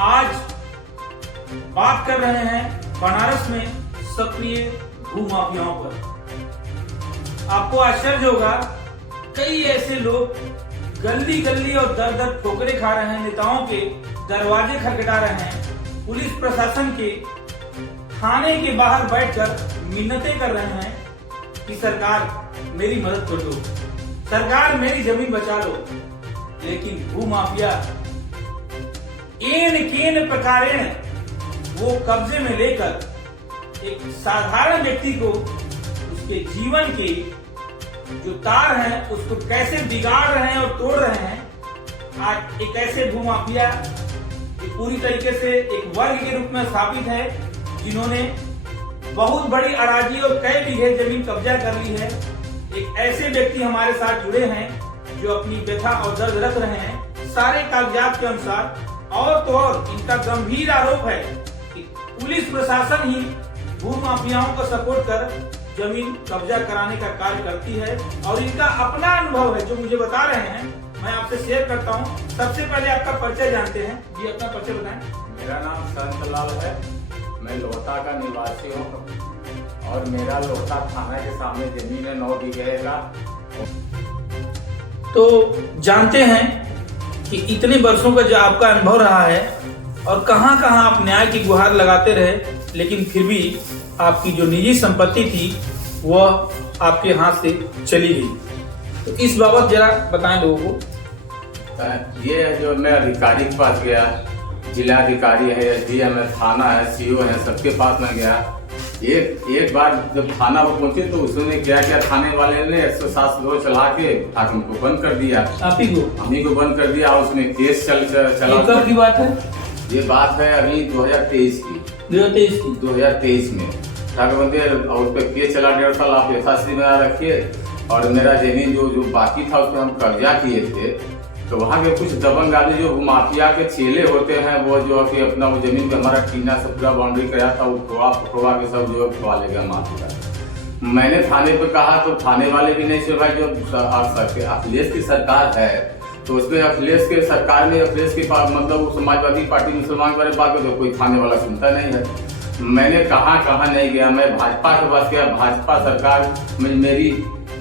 आज बात कर रहे हैं बनारस में सक्रिय भूमाफियाओं पर। आपको आश्चर्य होगा, कई ऐसे लोग गली गली और दर दर ठोकरे खा रहे हैं, नेताओं के दरवाजे खटखटा रहे हैं, पुलिस प्रशासन के थाने के बाहर बैठकर मिन्नतें कर रहे हैं कि सरकार मेरी मदद कर दो, सरकार मेरी जमीन बचा लो। लेकिन भूमाफिया केन प्रकारेण वो कब्जे में लेकर एक साधारण व्यक्ति को उसके जीवन के जो तार हैं उसको कैसे बिगाड़ रहे हैं और तोड़ रहे हैं। आज एक ऐसे भूमाफिया पूरी तरीके से एक वर्ग के रूप में स्थापित है, जिन्होंने बहुत बड़ी अराजी और कई बीघे जमीन कब्जा कर ली है। एक ऐसे व्यक्ति हमारे साथ जुड़े हैं जो अपनी व्यथा और दर्द रख रहे हैं सारे कागजात के अनुसार। और तो और इनका गंभीर आरोप है कि पुलिस प्रशासन ही भूमाफियाओं को सपोर्ट कर जमीन कब्जा कराने का कार्य करती है। और इनका अपना अनुभव है जो मुझे बता रहे हैं, मैं आपसे शेयर करता हूं। सबसे पहले आपका परिचय जानते हैं जी, अपना परिचय बताएं। मेरा नाम संतलाल है, मैं लोहता का निवासी हूँ और मेरा लोहता थाना के सामने जमीन है 9 बीघे का। तो जानते हैं कि इतने वर्षों का जो आपका अनुभव रहा है और कहां कहां आप न्याय की गुहार लगाते रहे, लेकिन फिर भी आपकी जो निजी संपत्ति थी वह आपके हाथ से चली गई। तो इस बाबत जरा बताएं लोगों को। ये जो मैं अधिकारी के पास गया, जिला अधिकारी है, एसडीएम है, थाना है, सीओ है, सबके पास मैं गया। एक बार जब थाना पर पहुंचे तो उसने क्या किया, थाने वाले ने 107 लोग चला के हमको बंद कर दिया। आप ही को? हम ही को बंद कर दिया। उसमें केस चला। कब की बात है? ये बात है अभी 2023 की। 2023 में ठाकुरबंदी और उस पर केस चला 1.5 साल। आप यथास्थिति में रखिए। और मेरा जमीन जो बाकी था उस पर हम कब्जा किए थे, तो वहाँ के कुछ दबंग आदमी जो माफिया के चेले होते हैं, वो जो कि अपना वो जमीन पे हमारा टीना से पूरा बाउंड्री कराया था, वो खोआ के सब जो खवा ले गया माफिया। मैंने थाने पे कहा तो थाने वाले भी नहीं सुने। भाई जो अखिलेश की सरकार है तो उसमें अखिलेश के सरकार में अखिलेश के पास मतलब वो समाजवादी पार्टी मुसलमान वाले बात को तो कोई थाने वाला सुनता नहीं है। मैंने कहाँ नहीं गया, मैं भाजपा के पास गया। भाजपा सरकार में मेरी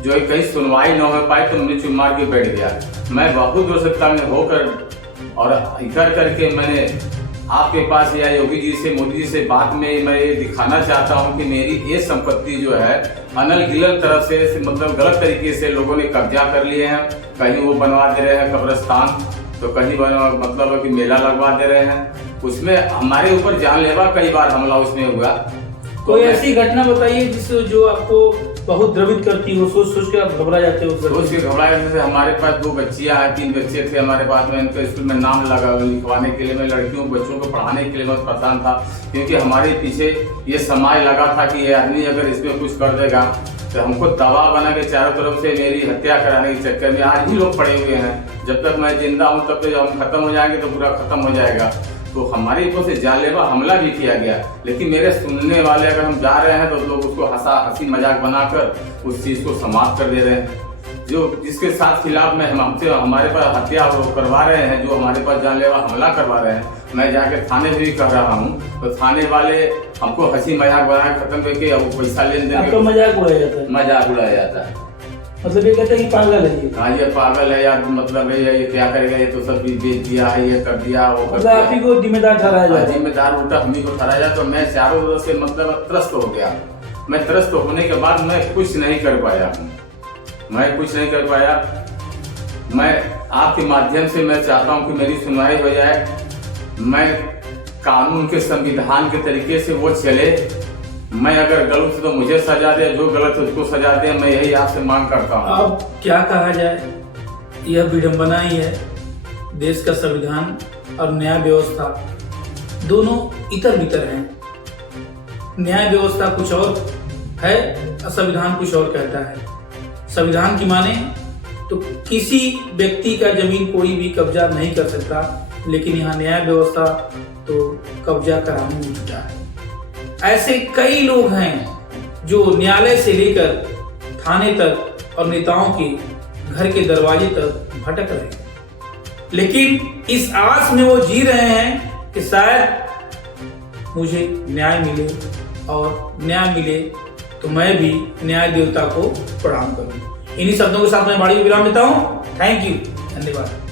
जो है कहीं सुनवाई न हो पाई तो मुझे चुप मार के बैठ गया। मैं बहुत दूर से तंग होकर और इधर करके मैंने आपके पास या योगी जी से, मोदी जी से बात में मैं ये दिखाना चाहता हूँ कि मेरी ये संपत्ति जो है अनल गिलल तरफ से मतलब गलत तरीके से लोगों ने कब्जा कर लिए हैं। कहीं वो बनवा दे रहे हैं कब्रिस्तान, तो कहीं मतलब कि मेला लगवा दे रहे हैं। उसमें हमारे ऊपर जानलेवा कई बार हमला उसमें हुआ। कोई ऐसी घटना बताइए जिससे जो आपको बहुत द्रवित करती हो, सोच के आप घबरा जाते हो? सोच के घबरा जाते थे। हमारे पास 2 बच्चियां हैं, 3 बच्चे थे हमारे पास में। इनको स्कूल में नाम लिखवाने के लिए, मैं लड़कियों बच्चों को पढ़ाने के लिए बहुत परेशान था, क्योंकि हमारे पीछे ये समाज लगा था कि ये आदमी अगर इसमें कुछ कर देगा तो हमको दबाव बना के चारों तरफ से मेरी हत्या कराने के चक्कर में आज भी लोग पड़े हुए हैं। जब तक मैं जिंदा हूँ तब तक हम खत्म हो जाएंगे तो पूरा खत्म हो जाएगा। तो हमारे ऊपर से जानलेवा हमला भी किया गया। लेकिन मेरे सुनने वाले अगर हम जा रहे हैं तो लोग उसको हंसी मजाक बनाकर उस चीज को समाप्त कर दे रहे हैं। जो जिसके साथ खिलाफ में हमसे हमारे पास हत्या करवा रहे हैं, जो हमारे पास जानलेवा हमला करवा रहे हैं, मैं जाके थाने में भी कह रहा हूँ तो थाने वाले हमको हंसी मजाक बना के खत्म करके अब पैसा लेन देन मजाक उड़ाया जाता है। मजाक उड़ाया जाता है। मतलब ये कहते हैं कि पागल है ये। हाँ, ये पागल है यार, मतलब ये क्या करेगा, ये तो सब बेच दिया है, ये कर दिया, वो कर दिया। आप ही को जिम्मेदार ठहराया जाए। जिम्मेदार उल्टा हम ही को ठहराया जाए। तो मैं चारों तरफ से मतलब त्रस्त हो गया। मैं त्रस्त होने के बाद मैं कुछ नहीं कर पाया। मैं आपके माध्यम से मैं चाहता हूँ कि मेरी सुनवाई हो जाए। मैं कानून के संविधान के तरीके से वो चले। मैं अगर गलत हूं तो मुझे सजा दे, जो गलत है उसको सजा दे। मैं यही आपसे मांग करता हूँ। अब क्या कहा जाए, यह विडंबना ही है। देश का संविधान और न्याय व्यवस्था दोनों इतर बितर हैं। न्याय व्यवस्था कुछ और है और संविधान कुछ और कहता है। संविधान की माने तो किसी व्यक्ति का जमीन कोई भी कब्जा नहीं कर सकता, लेकिन यहाँ न्याय व्यवस्था तो कब्जा कराने में जुटा है। ऐसे कई लोग हैं जो न्यायालय से लेकर थाने तक और नेताओं के घर के दरवाजे तक भटक रहे हैं, लेकिन इस आस में वो जी रहे हैं कि शायद मुझे न्याय मिले, और न्याय मिले तो मैं भी न्याय देवता को प्रणाम करूं। इन्हीं शब्दों के साथ मैं वाणी को विराम देता हूं। थैंक यू, धन्यवाद।